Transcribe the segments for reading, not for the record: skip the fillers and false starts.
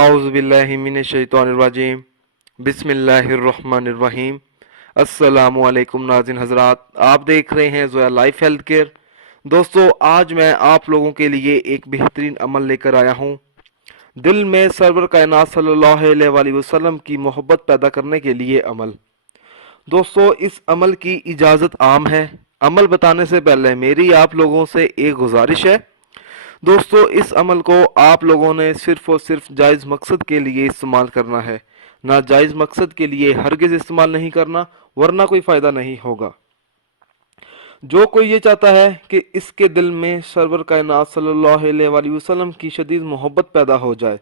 आऊज़ु बिल्लाहि मिनश शैतानिर रजीम बिस्मिल्लाहिर्रहमानिर्रहीम। अस्सलामु अलैकुम नाज़रीन हज़रात, आप देख रहे हैं ज़ोया लाइफ हेल्थ केयर। दोस्तों, आज मैं आप लोगों के लिए एक बेहतरीन अमल लेकर आया हूँ। दिल में सरवर कायनात सल्लल्लाहु अलैहि वसल्लम की मोहब्बत पैदा करने के लिए अमल। दोस्तों, इस अमल की इजाज़त आम है। अमल बताने से पहले मेरी आप लोगों से एक गुजारिश है। दोस्तों, इस अमल को आप लोगों ने सिर्फ और सिर्फ जायज़ मकसद के लिए इस्तेमाल करना है। नाजायज़ मकसद के लिए हरगिज़ इस्तेमाल नहीं करना, वरना कोई फ़ायदा नहीं होगा। जो कोई ये चाहता है कि इसके दिल में सरवर कायनात सल्लल्लाहु अलैहि वसल्लम की शदीद मोहब्बत पैदा हो जाए,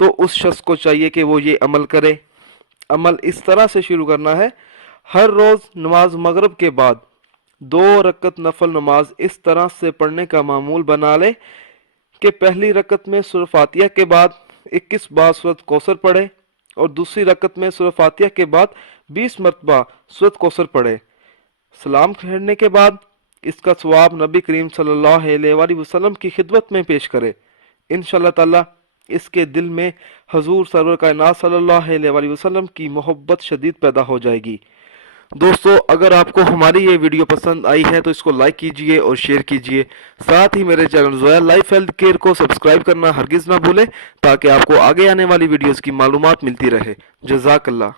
तो उस शख्स को चाहिए कि वो ये अमल करे। अमल इस तरह से शुरू करना है। हर रोज़ नमाज मगरिब के बाद 2 रकत नफल नमाज इस तरह से पढ़ने का मामूल बना ले कि पहली रकत में सूरह फातिहा के बाद 21 बार सूरत कौसर पढ़े और दूसरी रकत में सूरह फातिहा के बाद 20 मरतबा सूरत कौसर पढ़े। सलाम फेरने के बाद इसका सवाब नबी करीम सल्लल्लाहु अलैहि वसल्लम की खिदमत में पेश करे। इंशाअल्लाह ताला इसके दिल में हजूर सरवर कायनात सल्लल्लाहु अलैहि वसल्लम की मोहब्बत शदीद पैदा हो जाएगी। दोस्तों, अगर आपको हमारी ये वीडियो पसंद आई है तो इसको लाइक कीजिए और शेयर कीजिए। साथ ही मेरे channel Zoya life health care को सब्सक्राइब करना हरगिज़ ना भूलें, ताकि आपको आगे आने वाली वीडियोस की मालूमात मिलती रहे। जज़ाकल्लाह।